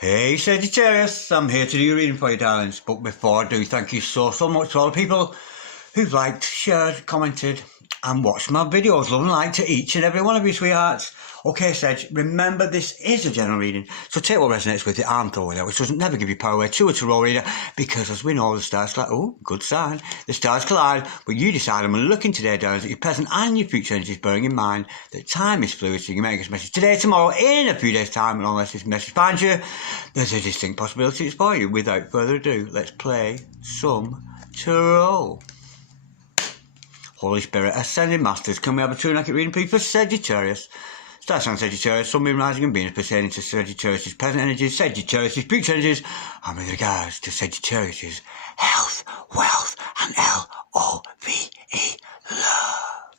Hey Sagittarius, I'm here to do your reading for you, darlings. But before I do, thank you so much to all the people who've liked, shared, commented and watched my videos. Love and like to each and every one of you, sweethearts. Okay, Sag, remember this is a general reading, so take what resonates with you and throw it out, which doesn't never give you power away to a tarot reader, because as we know, the stars collide. Oh, good sign. The stars collide, but you decide I'm looking today, darlings, at your present and your future energies, bearing in mind that time is fluid, so you can make this message today, tomorrow, in a few days' time, and unless this message finds you, there's a distinct possibility it's for you. Without further ado, let's play some tarot. Holy Spirit, Ascending Masters, can we have a true and accurate reading, please, for Sagittarius? Star sign Sagittarius, Sun, Moon, Rising and Venus pertaining to Sagittarius' present energies, Sagittarius' future energies, and with regards to Sagittarius' health, wealth, and L-O-V-E, love.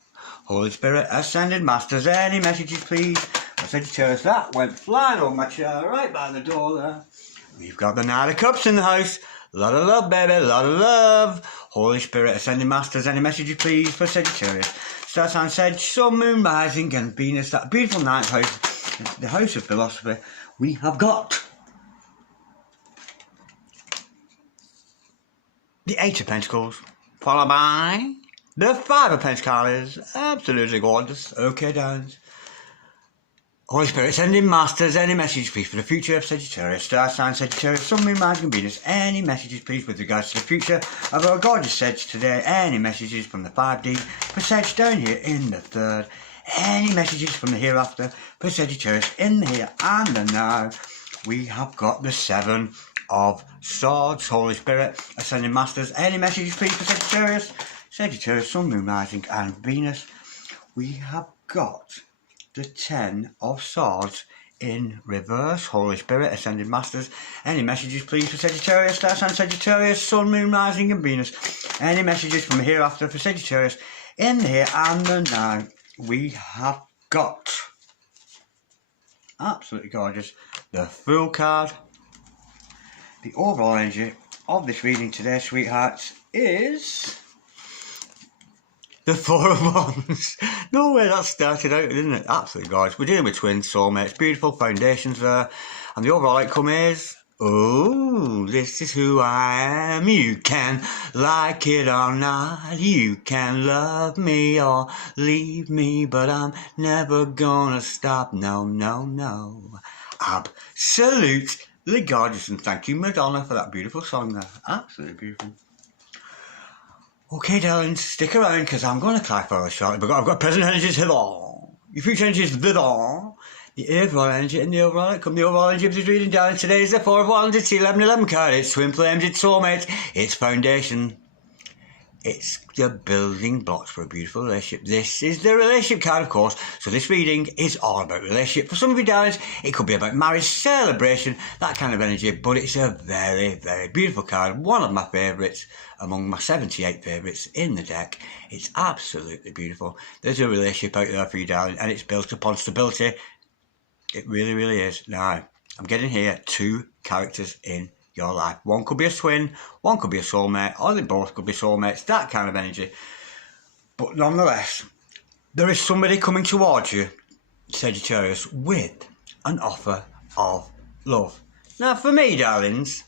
Holy Spirit, Ascended Masters, any messages, please, for Sagittarius? That went flying over my chair, right by the door there. We've got the Knight of Cups in the house. Lot of love, baby, lot of love. Holy Spirit, Ascending Masters, any messages, please, for Sagittarius? Star sign Sag, Sun, Moon, Rising and Venus, that beautiful ninth house, the house of philosophy. We have got the Eight of Pentacles, followed by the Five of Pentacles. Absolutely gorgeous. Okay, darlings. Holy Spirit, Ascending Masters, any messages, please, for the future of Sagittarius? Star sign Sagittarius, Sun, Moon, Rising and Venus, any messages, please, with regards to the future of our gorgeous Sag today? Any messages from the 5D for Sag down here in the third? Any messages from the hereafter for Sagittarius in the here and the now? We have got the Seven of Swords. Holy Spirit, Ascending Masters, any messages, please, for Sagittarius? Sagittarius, Sun, Moon, Rising and Venus. We have got the Ten of Swords in reverse. Holy Spirit, Ascended Masters, any messages, please, for Sagittarius? Star sign Sagittarius, Sun, Moon, Rising and Venus. Any messages from the hereafter for Sagittarius in the here and the now? We have got, absolutely gorgeous, the Fool card. The overall energy of this reading today, sweethearts, is the Four of Wands. No way that started out, didn't it? Absolutely gorgeous. We're dealing with twins, soulmates, beautiful foundations there. And the overall outcome is, oh, this is who I am. You can like it or not. You can love me or leave me, but I'm never gonna stop. No, no, no. Absolutely gorgeous. And thank you, Madonna, for that beautiful song there. Absolutely beautiful. Okay, darlings, stick around, because I'm going to cry for us shortly, but I've got present energies hither, your future energies thither, the overall energy and the overall outcome. The overall energy of this reading, darling, today is the Four of Wands. It's the 1111 card, it's twin flames, it's soulmates, it's foundation. It's the building blocks for a beautiful relationship. This is the relationship card, of course, so this reading is all about relationship. For some of you, darlings, it could be about marriage, celebration, that kind of energy, but it's a very, very beautiful card. One of my favourites, among my 78 favourites in the deck. It's absolutely beautiful. There's a relationship out there for you, darling, and it's built upon stability. It really, really is. Now, I'm getting here two characters in your life. One could be a twin, one could be a soulmate, or they both could be soulmates, that kind of energy. But nonetheless, there is somebody coming towards you, Sagittarius, with an offer of love. Now, for me, darlings,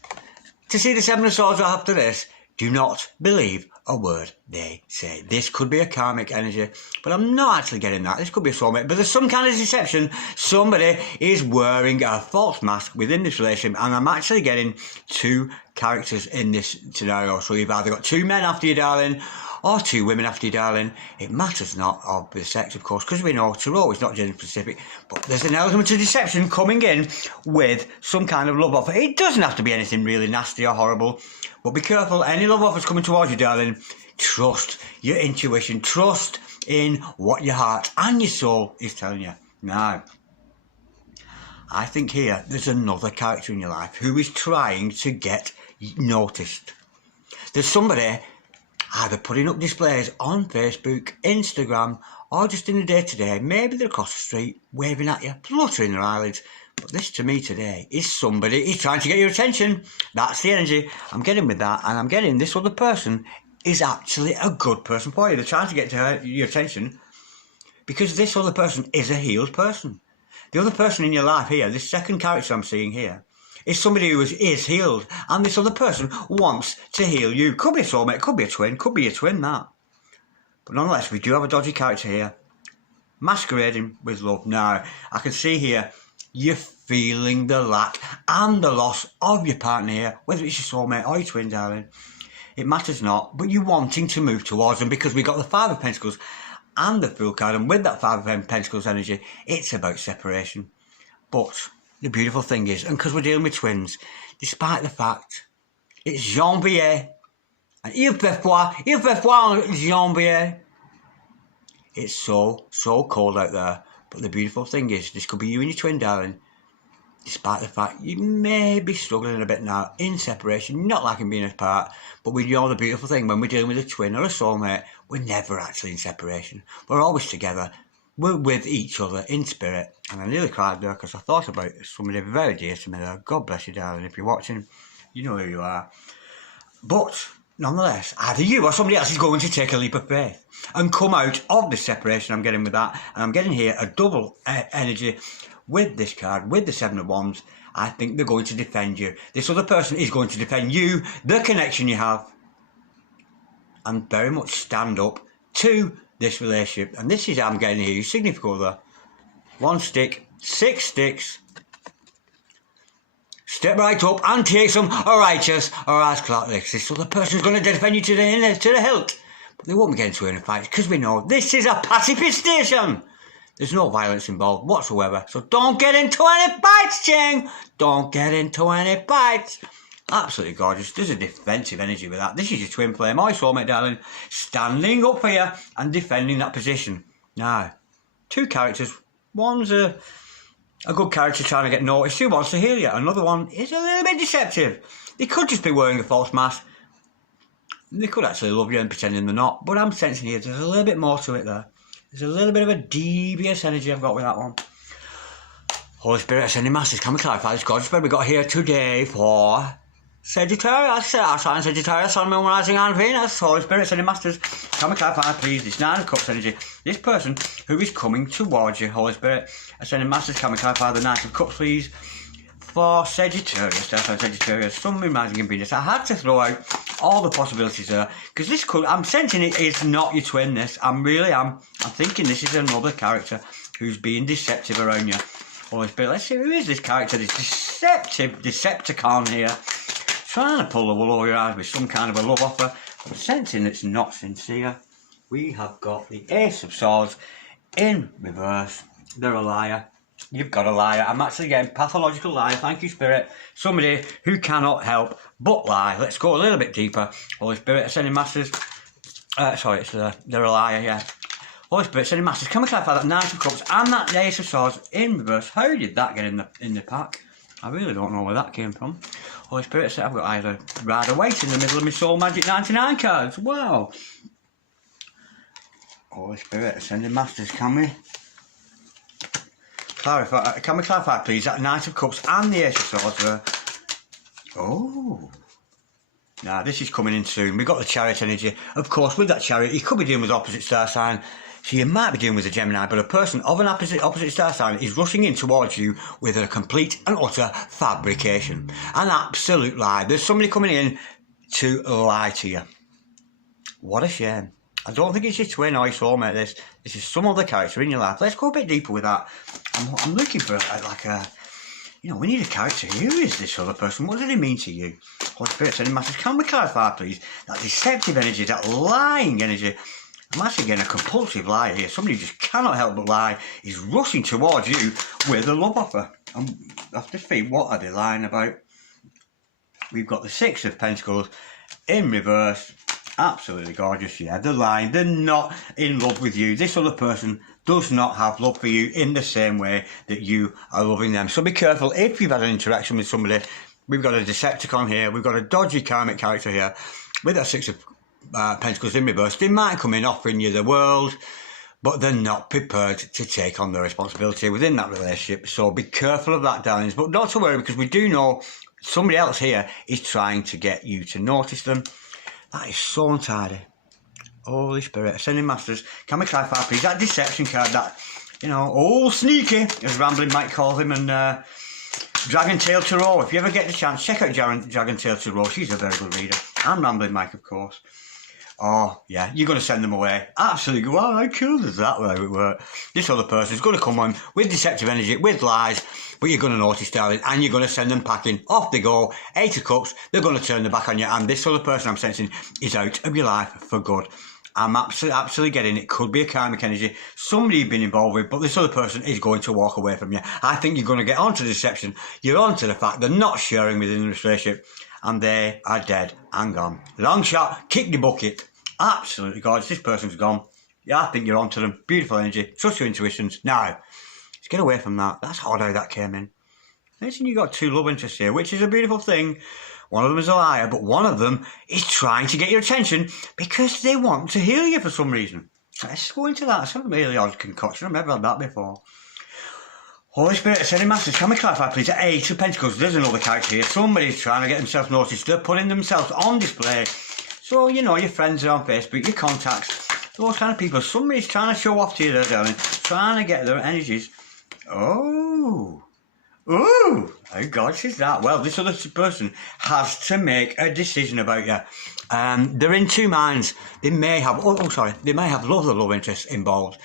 to see the Seven of Swords after this, do not believe a word they say. This could be a karmic energy, but I'm not actually getting that. This could be a soulmate, but there's some kind of deception. Somebody is wearing a false mask within this relationship, and I'm actually getting two characters in this scenario. So you've either got two men after you, darling, or two women after you, darling. It matters not of the sex, of course, because we know tarot is not gender specific, but there's an element of deception coming in with some kind of love offer. It doesn't have to be anything really nasty or horrible, but be careful. Any love offers coming towards you, darling, trust your intuition, trust in what your heart and your soul is telling you. Now, I think here there's another character in your life who is trying to get noticed. There's somebody either putting up displays on Facebook, Instagram, or just in the day-to-day. Maybe they're across the street, waving at you, fluttering their eyelids. But this, to me, today, is somebody is trying to get your attention. That's the energy I'm getting with that. And I'm getting this other person is actually a good person for you. They're trying to get to your attention because this other person is a healed person. The other person in your life here, this second character I'm seeing here, is somebody who is healed, and this other person wants to heal you. Could be a soulmate, could be a twin, could be a twin, that. But nonetheless, we do have a dodgy character here, masquerading with love. Now, I can see here, you're feeling the lack and the loss of your partner here, whether it's your soulmate or your twin, darling. It matters not, but you're wanting to move towards them because we got the Five of Pentacles and the Fool card, and with that Five of Pentacles energy, it's about separation. But the beautiful thing is, and because we're dealing with twins, despite the fact it's janvier, and il fait froid en janvier, it's so cold out there. But the beautiful thing is, this could be you and your twin, darling. Despite the fact you may be struggling a bit now in separation, not liking being apart, but we know the beautiful thing, when we're dealing with a twin or a soulmate, we're never actually in separation. We're always together. We're with each other in spirit. And I nearly cried there because I thought about somebody very dear to me there. God bless you, darling. If you're watching, you know who you are. But nonetheless, either you or somebody else is going to take a leap of faith and come out of the separation. I'm getting with that. And I'm getting here a double energy with this card, with the Seven of Wands. I think they're going to defend you. This other person is going to defend you, the connection you have, and very much stand up to this relationship. And this is how I'm getting here, your significant other. One stick, 6 sticks. Step right up and take some righteous or ass clock licks. This other person's going to defend you to the hilt. But they won't be getting to any fights because we know this is a pacifist station. There's no violence involved whatsoever. So don't get into any fights, Ching. Don't get into any fights. Absolutely gorgeous. There's a defensive energy with that. This is your twin flame, or your soulmate, darling, standing up for you and defending that position. Now, two characters. One's a good character trying to get noticed. Who wants to heal you? Another one is a little bit deceptive. They could just be wearing a false mask. They could actually love you and pretending they're not. But I'm sensing here there's a little bit more to it there. There's a little bit of a devious energy I've got with that one. Holy Spirit, ascending masters, can we clarify this gorgeous spread we got here today for Sagittarius, our sign Sagittarius, Sun, Moon, Rising and Venus. Holy Spirit, ascending masters, can we clarify please this Nine of Cups energy, this person who is coming towards you. Holy Spirit, ascending masters, can we clarify the Knight of Cups please for Sagittarius, Sagittarius, Sun, Moon, Rising and Venus. I had to throw out all the possibilities there, because this could, I'm sensing it is not your twin, this. I'm thinking this is another character who's being deceptive around you. Holy Spirit, let's see, who is this character, this Decepticon here, trying to pull the wool over your eyes with some kind of a love offer. I'm sensing it's not sincere. We have got the Ace of Swords in reverse. They're a liar. You've got a liar. I'm actually getting pathological liar. Thank you, Spirit. Somebody who cannot help but lie. Let's go a little bit deeper. Holy Spirit, ascending masters. They're a liar, yeah. Holy Spirit, ascending masters. Can we clarify that Knight of Cups and that Ace of Swords in reverse? How did that get in the pack? I really don't know where that came from. Holy Spirit, I've got either Rider Waite in the middle of my Soul Magic 99 cards. Wow. Holy Spirit, ascending masters. Can we clarify, please, that Knight of Cups and the Ace of Swords there? Oh. Now, this is coming in soon. We've got the Chariot energy. Of course, with that Chariot, you could be dealing with opposite star sign. So you might be dealing with a Gemini, but a person of an opposite star sign is rushing in towards you with a complete and utter fabrication. An absolute lie. There's somebody coming in to lie to you. What a shame. I don't think it's your twin or your soulmate, this. This is some other character in your life. Let's go a bit deeper with that. I'm looking for we need a character. Who is this other person? What does it mean to you? Holy Spirit, sending masters, can we clarify, please? That deceptive energy, that lying energy. I'm actually getting a compulsive liar here. Somebody who just cannot help but lie is rushing towards you with a love offer. And off the feet, what are they lying about? We've got the Six of Pentacles in reverse. Absolutely gorgeous, yeah. They're lying. They're not in love with you. This other person does not have love for you in the same way that you are loving them. So be careful if you've had an interaction with somebody. We've got a Decepticon here. We've got a dodgy karmic character here with that Six of Pentacles in reverse. They might come in offering you the world, but they're not prepared to take on the responsibility within that relationship. So be careful of that, darlings. But not to worry, because we do know somebody else here is trying to get you to notice them. That is so untidy. Holy Spirit, ascending masters, can we clarify, please? That deception card, that, sneaky, as Rambling might call him, and Dragon Tail Tarot. If you ever get the chance, check out Dragon Tail Tarot. She's a very good reader. I'm Rambling Mike, of course. Oh, yeah, you're going to send them away. Absolutely. Wow, how cool is that? How it work? This other person's going to come on with deceptive energy, with lies, but you're going to notice, darling, and you're going to send them packing. Off they go. 8 of Cups. They're going to turn their back on you, and this other person I'm sensing is out of your life for good. I'm absolutely getting it. Could be a karmic energy. Somebody you've been involved with, but this other person is going to walk away from you. I think you're going to get onto deception. You're onto the fact they're not sharing within this relationship, and they are dead and gone. Long shot, kick the bucket. Absolutely gorgeous. This person's gone. Yeah, I think you're onto them. Beautiful energy. Trust your intuitions. Now, let's get away from that. That's odd how that came in. Listen, you got 2 love interests here, which is a beautiful thing. One of them is a liar, but one of them is trying to get your attention because they want to heal you for some reason. So let's go into that. It's a really odd concoction. I've never had that before. Holy Spirit, ascending masters, can we clarify please? At 8 of Pentacles, there's another character here. Somebody's trying to get themselves noticed. They're putting themselves on display. So, you know, your friends are on Facebook, your contacts, those kind of people. Somebody's trying to show off to you there, darling. Trying to get their energies. Oh. Ooh, how gorgeous is that? Well, this other person has to make a decision about you. They're in 2 minds. They may have, they may have love interests involved.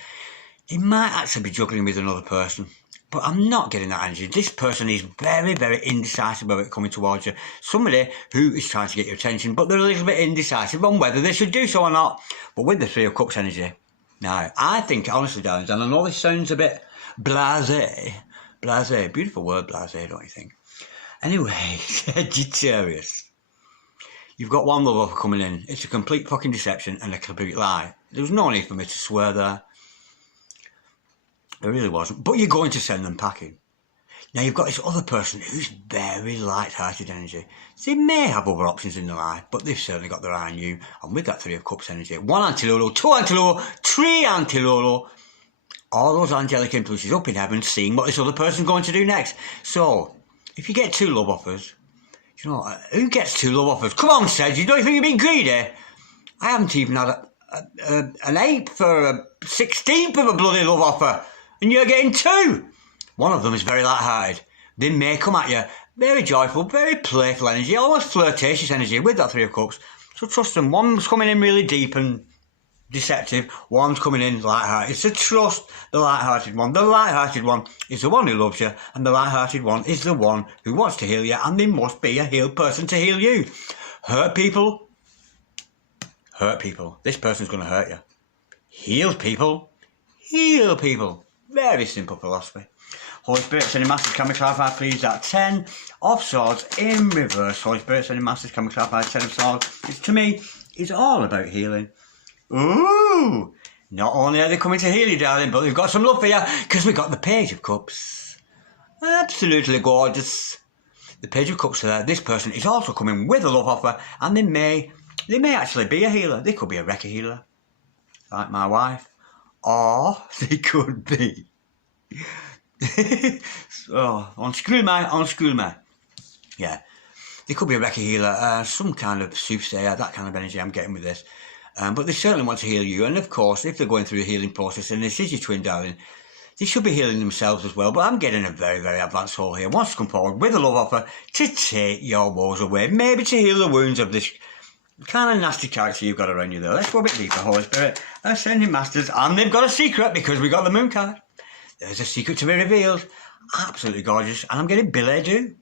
They might actually be juggling with another person. But I'm not getting that energy. This person is very, very indecisive about it coming towards you. Somebody who is trying to get your attention, but they're a little bit indecisive on whether they should do so or not. But with the 3 of Cups energy, now, I think, honestly, darlings, and I know this sounds a bit blasé, beautiful word, blasé, don't you think? Anyway, Sagittarius. You've got one love offer coming in. It's a complete fucking deception and a complete lie. There was no need for me to swear there. There really wasn't. But you're going to send them packing. Now you've got this other person who's very light-hearted energy. They may have other options in their life, but they've certainly got their eye on you. And with that 3 of Cups energy, 1 Antilolo, 2 Antilolo, 3 Antilolo. All those angelic influences up in heaven seeing what this other person's going to do next. So, if you get 2 love offers, you know, who gets 2 love offers? Come on, Sage, you don't think you're being greedy? I haven't even had an 8th or a 16th of a bloody love offer. And you're getting 2. One of them is very light-hearted. They may come at you very joyful, very playful energy, almost flirtatious energy with that 3 of Cups. So trust them. One's coming in really deep and deceptive. One's coming in light-hearted. So trust the light-hearted one. The light-hearted one is the one who loves you, and the light-hearted one is the one who wants to heal you, and they must be a healed person to heal you. Hurt people. Hurt people. This person's going to hurt you. Heal people. Heal people. Very simple philosophy. Holy Spirit, sending masters, can we clarify please that 10 of Swords in reverse? Holy Spirit, sending masters, can we clarify 10 of Swords? It's, to me, it's all about healing. Ooh! Not only are they coming to heal you, darling, but they've got some love for you, because we've got the Page of Cups. Absolutely gorgeous. The Page of Cups there. This person is also coming with a love offer, and they may actually be a healer. They could be a Reiki healer, like my wife. Or they could be. Unscrew me. Yeah. They could be a Reiki healer, some kind of soothsayer, that kind of energy I'm getting with this. But they certainly want to heal you. And of course, if they're going through a healing process, and this is your twin, darling, they should be healing themselves as well. But I'm getting a very, very advanced soul here. Wants to come forward with a love offer to take your woes away. Maybe to heal the wounds of this kind of nasty character you've got around you there. Let's go a bit deeper, Holy Spirit. Ascending Masters, and they've got a secret because we got the Moon card. There's a secret to be revealed. Absolutely gorgeous. And I'm getting billet doux.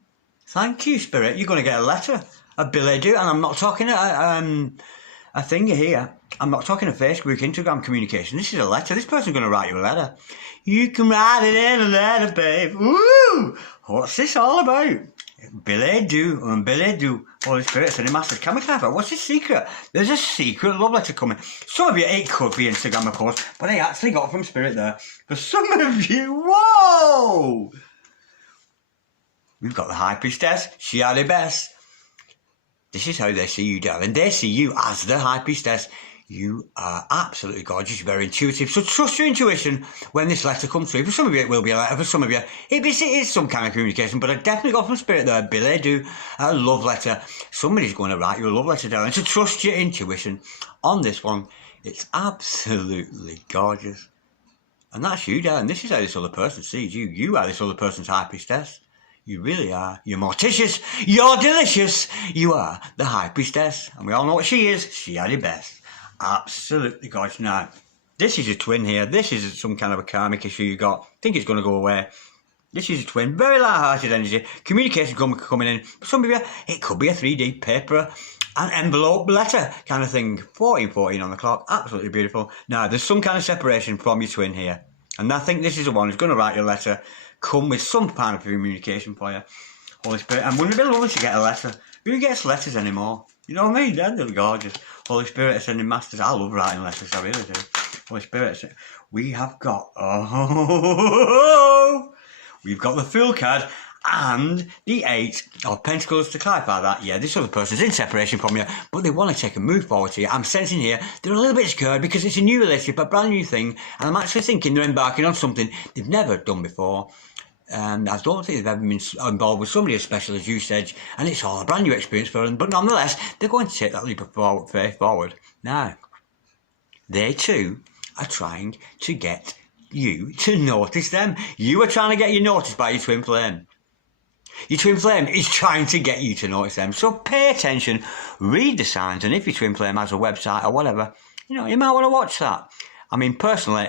Thank you, Spirit. You're going to get a letter. A billet doux. And I'm not talking a thing here. I'm not talking a Facebook, Instagram communication. This is a letter. This person's going to write you a letter. You can write it in a letter, babe. Woo! What's this all about? Billet doux and billet doux. Holy Spirit, sending masters. Can we clarify? What's the secret? There's a secret love letter coming. Some of you, it could be Instagram, of course, but I actually got from Spirit there. For some of you, whoa! We've got the High Priestess. She are the best. This is how they see you, darling. They see you as the High Priestess. You are absolutely gorgeous, very intuitive. So trust your intuition when this letter comes through. For some of you, it will be a letter. For some of you, it is some kind of communication. But I definitely got from Spirit there. Billet doux, a love letter. Somebody's going to write you a love letter, darling. So trust your intuition on this one. It's absolutely gorgeous. And that's you, darling. This is how this other person sees you. You are this other person's High Priestess. You really are. You're morticious. You're delicious. You are the high priestess. And we all know what she is. She had it best. Absolutely gorgeous. Now, this is a twin here. This is some kind of a karmic issue you got. I think it's going to go away. This is a twin. Very light-hearted energy. Communication coming in. For some of you, it could be a 3D paper, an envelope letter kind of thing. 14:14 on the clock. Absolutely beautiful. Now, there's some kind of separation from your twin here. And I think this is the one who's going to write your letter. Come with some kind of communication for you. Holy Spirit. And wouldn't it be lovely to get a letter? Who gets letters anymore? You know what I mean? They're gorgeous. Holy Spirit is sending masters. I love writing letters. I really do. Holy Spirit. We have got... Oh... We've got the Fool card and the 8 of Pentacles to clarify that. Yeah, this other person's in separation from you, but they want to take a move forward to you. I'm sensing here they're a little bit scared because it's a new relationship, a brand new thing, and I'm actually thinking they're embarking on something they've never done before. I don't think they've ever been involved with somebody as special as you, Sag, and it's all a brand new experience for them, but nonetheless, they're going to take that leap of faith forward. Now, they too are trying to get you to notice them. You are trying to get you noticed by your twin flame. Your twin flame is trying to get you to notice them. So pay attention, read the signs, and if your twin flame has a website or whatever, you know, you might want to watch that. I mean, personally,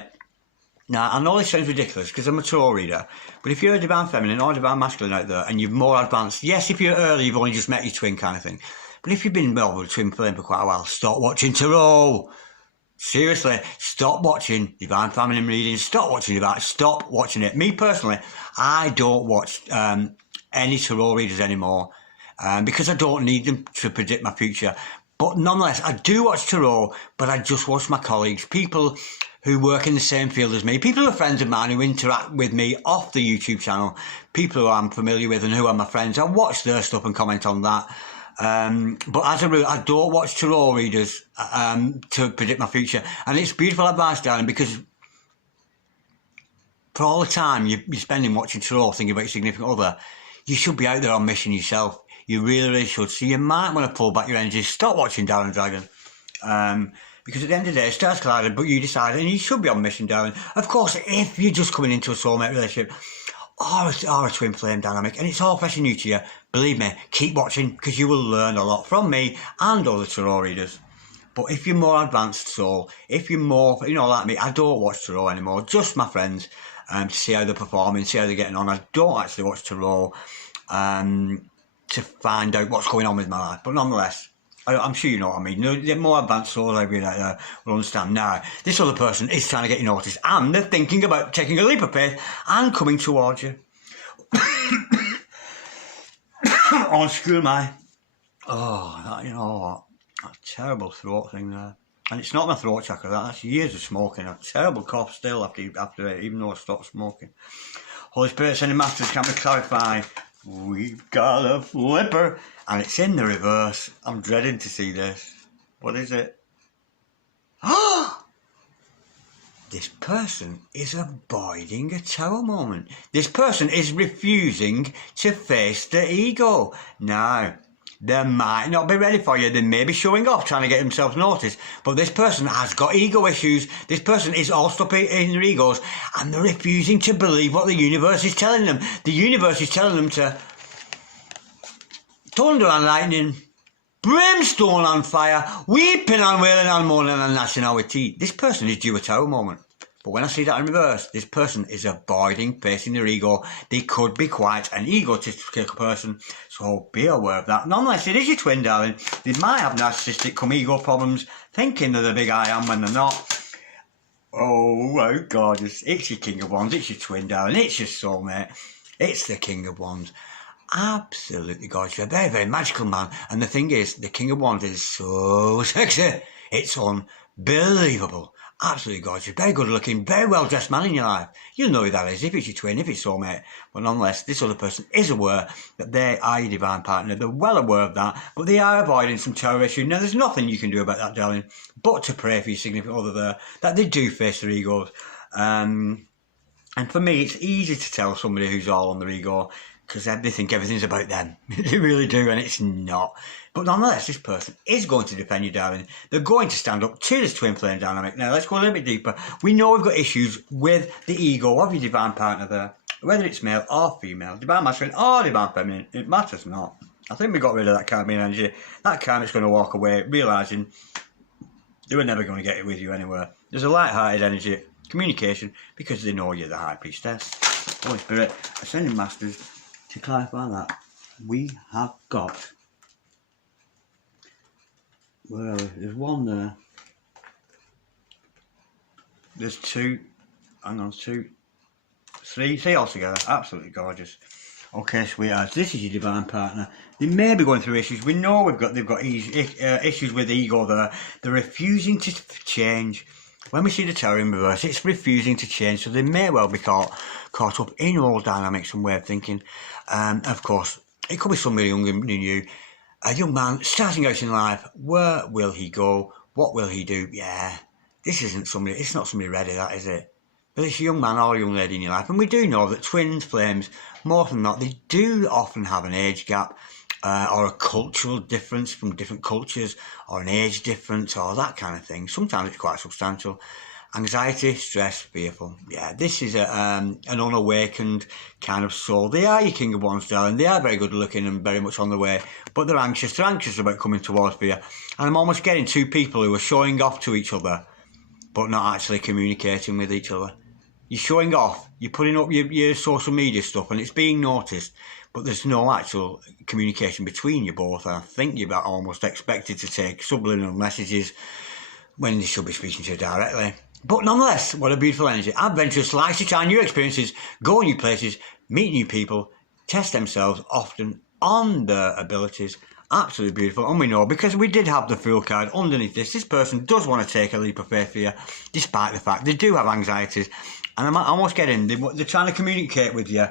now I know this sounds ridiculous because I'm a tarot reader, but if you're a divine feminine or divine masculine out there and you're more advanced, yes, if you're early, you've only just met your twin kind of thing. But if you've been involved with a twin flame for quite a while, stop watching tarot. Seriously, stop watching divine feminine readings. Stop watching stop watching it. Me personally, I don't watch any tarot readers anymore because I don't need them to predict my future. But nonetheless, I do watch tarot, but I just watch my colleagues, people who work in the same field as me, people who are friends of mine who interact with me off the YouTube channel, people who I'm familiar with and who are my friends. I watch their stuff and comment on that. But as a rule, I don't watch tarot readers to predict my future. And it's beautiful advice, darling, because for all the time you're spending watching tarot, thinking about your significant other, you should be out there on mission yourself. You really, really should. So you might want to pull back your energy. Stop watching Darren Dragon. Because at the end of the day, stars collided, but you decided, and you should be on mission, darling. Of course, if you're just coming into a soulmate relationship, or a twin flame dynamic, and it's all fresh and new to you, believe me, keep watching because you will learn a lot from me and other tarot readers. But if you're more advanced soul, if you're more, you know, like me, I don't watch tarot anymore, just my friends, to see how they're performing, see how they're getting on. I don't actually watch tarot to find out what's going on with my life. But nonetheless, I'm sure you know what I mean. The more advanced souls out there will understand. Now, this other person is trying to get you noticed, and they're thinking about taking a leap of faith and coming towards you. Oh, screw my... Oh, that, you know what? That terrible throat thing there. And it's not my throat chakra, that's years of smoking. A terrible cough still after even though I stopped smoking. Holy Spirit, sending masters, can we clarify? We've got a flipper. And it's in the reverse. I'm dreading to see this. What is it? This person is avoiding a tower moment. This person is refusing to face the ego. Now, they might not be ready for you. They may be showing off, trying to get themselves noticed. But this person has got ego issues. This person is all stuck in their egos. And they're refusing to believe what the universe is telling them. The universe is telling them to... thunder and lightning, brimstone on fire, weeping and wailing and moaning and gnashing our teeth. This person is due a tower moment. But when I see that in reverse, this person is avoiding facing their ego. They could be quite an egotistic person, so be aware of that. Nonetheless, it is your twin, darling. They might have narcissistic come ego problems, thinking they're the big I am when they're not. Oh, gorgeous. It's your King of Wands, it's your twin, darling, it's your soulmate. It's the King of Wands. Absolutely gorgeous. A very, very magical man. And the thing is, the King of Wands is so sexy. It's unbelievable. Absolutely gorgeous. Very good looking, very well dressed man in your life. You'll know who that is, if it's your twin, if it's soulmate. But nonetheless, this other person is aware that they are your divine partner. They're well aware of that, but they are avoiding some tower issue. Now, there's nothing you can do about that, darling, but to pray for your significant other there, that they do face their egos. And for me, it's easy to tell somebody who's all on their ego, because they think everything's about them. They really do, and it's not. But nonetheless, this person is going to defend you, darling. They're going to stand up to this twin flame dynamic. Now, let's go a little bit deeper. We know we've got issues with the ego of your divine partner there. whether it's male or female, divine masculine or divine feminine, it matters not. I think we got rid of that karmic energy. That karmic's going to walk away, realising they were never going to get it with you anywhere. There's a light-hearted energy, communication, because they know you're the High Priestess. Holy Spirit, Ascending Masters, to clarify that, we have got, where are we? There's one there. There's two, hang on, three altogether. Absolutely gorgeous. Okay, sweethearts, this is your divine partner. They may be going through issues. We know they've got issues with ego there. They're refusing to change. When we see the Tower in reverse, it's refusing to change. So they may well be caught up in old dynamics and way of thinking. Of course, it could be somebody younger than you. A young man starting out in life. Where will he go? What will he do? Yeah, this isn't somebody. It's not somebody ready, that is it? But it's a young man or a young lady in your life. And we do know that twins, flames, more than not, they do often have an age gap or a cultural difference from different cultures or an age difference or that kind of thing. Sometimes it's quite substantial. Anxiety, stress, fearful. Yeah, this is an unawakened kind of soul. They are your King of Wands, darling. They are very good looking and very much on the way. But they're anxious. They're anxious about coming towards you. And I'm almost getting two people who are showing off to each other but not actually communicating with each other. You're showing off, you're putting up your social media stuff and it's being noticed, but there's no actual communication between you both. And I think you're almost expected to take subliminal messages when they should be speaking to you directly. But nonetheless, what a beautiful energy. Adventurous, likes to try new experiences, go new places, meet new people, test themselves often on their abilities. Absolutely beautiful. And we know, because we did have the Fool card underneath this person does want to take a leap of faith here, despite the fact they do have anxieties. And I'm almost getting, they're trying to communicate with you.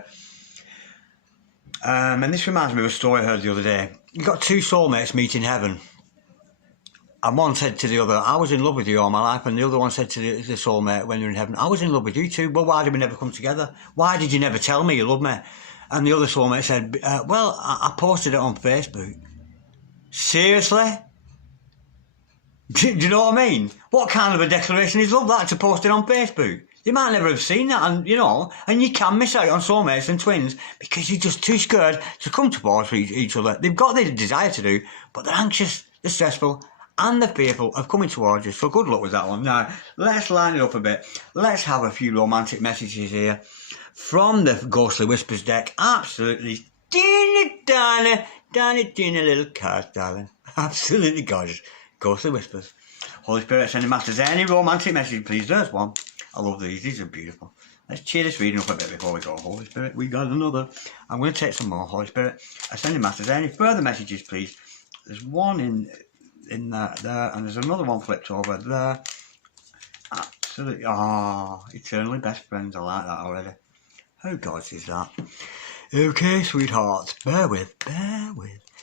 And this reminds me of a story I heard the other day. You got two soulmates meet in heaven. And one said to the other, I was in love with you all my life. And the other one said to the soulmate when they're in heaven, I was in love with you too. Well, why did we never come together? Why did you never tell me you love me? And the other soulmate said, well, I posted it on Facebook. Seriously? Do you know what I mean? What kind of a declaration is love that, to post it on Facebook? They might never have seen that, and and you can miss out on soulmates and twins because you're just too scared to come towards each other. They've got the desire to do, but they're anxious, they're stressful, and they're fearful of coming towards you. So good luck with that one. Now, let's line it up a bit. Let's have a few romantic messages here from the Ghostly Whispers deck. Absolutely teeny little cards, darling. Absolutely gorgeous. Ghostly Whispers. Holy Spirit, sending masters, any romantic message, please? There's one. I love these are beautiful. Let's cheer this reading up a bit before we go. Holy Spirit, we got another. I'm going to take some more. Holy Spirit, ascending masters, any further messages, please? There's one in that there, and there's another one flipped over there. Absolutely. Oh, eternally best friends. I like that already. How gorgeous is that? Okay, sweethearts, bear with.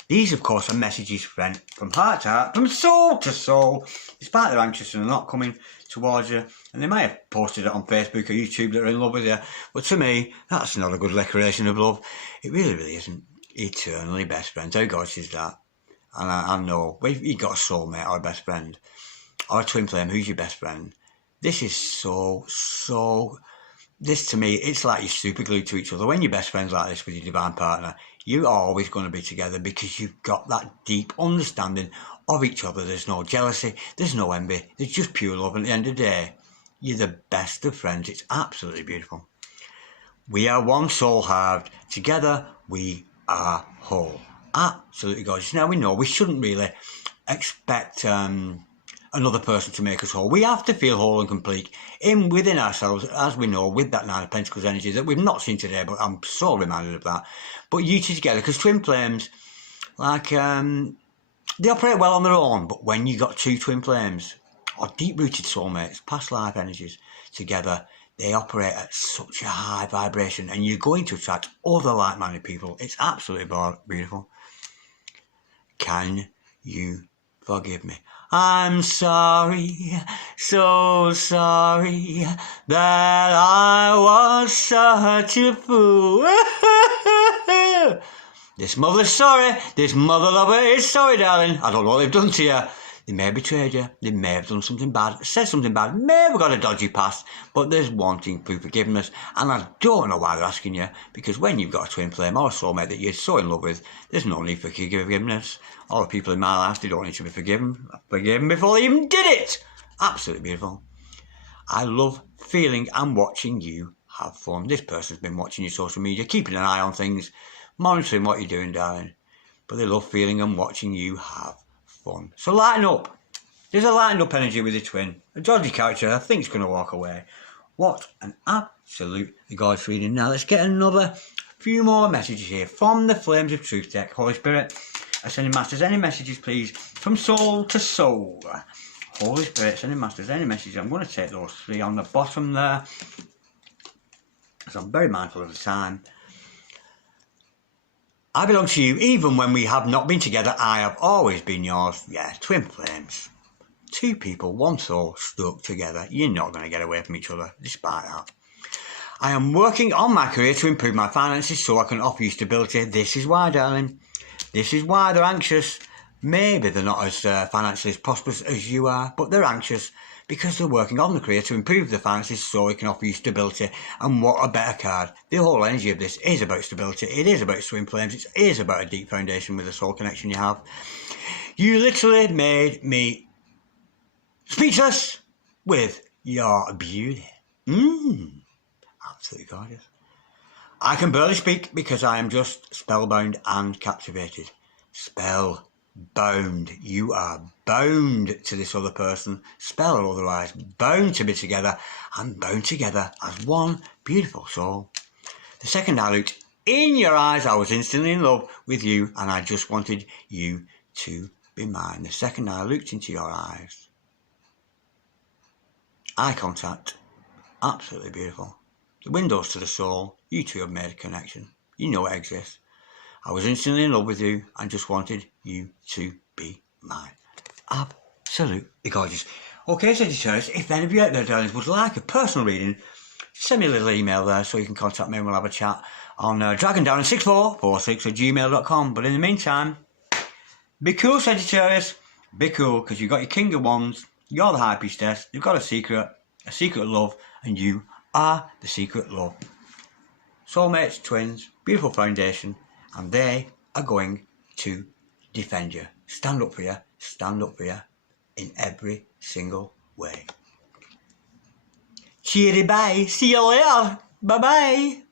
These, of course, are messages from heart to heart, from soul to soul. Despite they're anxious and they're not coming towards you, and they might have posted it on Facebook or YouTube that are in love with you, but to me, that's not a good declaration of love. It really isn't. Eternally best friends. How gorgeous is that? And I know, if you've got a soulmate or a best friend, or a twin flame, who's your best friend? This is so... This, to me, it's like you're super glued to each other. When you're best friends like this with your divine partner, you're always going to be together because you've got that deep understanding of each other. There's no jealousy, there's no envy, there's just pure love. And at the end of the day, you're the best of friends. It's absolutely beautiful. We are one soul halved. Together, we are whole. Absolutely gorgeous. Now, we know we shouldn't really expect another person to make us whole. We have to feel whole and complete within ourselves, as we know, with that Nine of Pentacles energy that we've not seen today, but I'm so reminded of that. But you two together, because twin flames, like, they operate well on their own, but when you got two twin flames, or deep-rooted soulmates, past life energies, together, they operate at such a high vibration, and you're going to attract other like-minded people. It's absolutely beautiful. Can you forgive me? I'm sorry, so sorry, that I was such a fool. This mother's sorry, this mother lover is sorry, darling. I don't know what they've done to you. They may have betrayed you, they may have done something bad, said something bad, may have got a dodgy past, but there's wanting for forgiveness, and I don't know why they're asking you, because when you've got a twin flame or a soulmate that you're so in love with, there's no need for forgiveness. All the people in my life, they don't need to be forgiven. I forgave them before they even did it. Absolutely beautiful. I love feeling and watching you have fun. This person's been watching your social media, keeping an eye on things, monitoring what you're doing, darling. But they love feeling and watching you have fun. So lighten up. There's a lightened up energy with the twin. A dodgy character I think's going to walk away. What an absolute gorgeous reading. Now let's get another few more messages here from the Flames of Truth deck. Holy Spirit, Ascending Masters, any messages please from soul to soul. Holy Spirit, Ascending Masters, any messages. I'm going to take those three on the bottom there, because I'm very mindful of the time. I belong to you even when we have not been together. I have always been yours. Yeah, twin flames. Two people, one soul, stuck together. You're not going to get away from each other, despite that. I am working on my career to improve my finances so I can offer you stability. This is why, darling. This is why they're anxious. Maybe they're not as financially as prosperous as you are, but they're anxious because they're working on the career to improve their finances so it can offer you stability. And what a better card. The whole energy of this is about stability. It is about twin flames. It is about a deep foundation with the soul connection you have. You literally made me speechless with your beauty. Absolutely gorgeous. I can barely speak because I am just spellbound and captivated. Spellbound. You are bound to this other person, spell or otherwise, bound to be together and bound together as one beautiful soul. The second I looked in your eyes, I was instantly in love with you and I just wanted you to be mine. The second I looked into your eyes, eye contact, absolutely beautiful. The windows to the soul, you two have made a connection. You know it exists. I was instantly in love with you and just wanted you to be mine. Absolutely gorgeous. Okay, Sagittarius, if any of you out there, darlings, would like a personal reading, send me a little email there so you can contact me and we'll have a chat on dragondown6446@gmail.com. But in the meantime, be cool, Sagittarius. Be cool, because you've got your King of Wands, you're the High Priestess, you've got a secret love, and you are the secret love. Soulmates, twins, beautiful foundation, and they are going to defend you. Stand up for you in every single way. Cheery bye. See you later. Bye bye.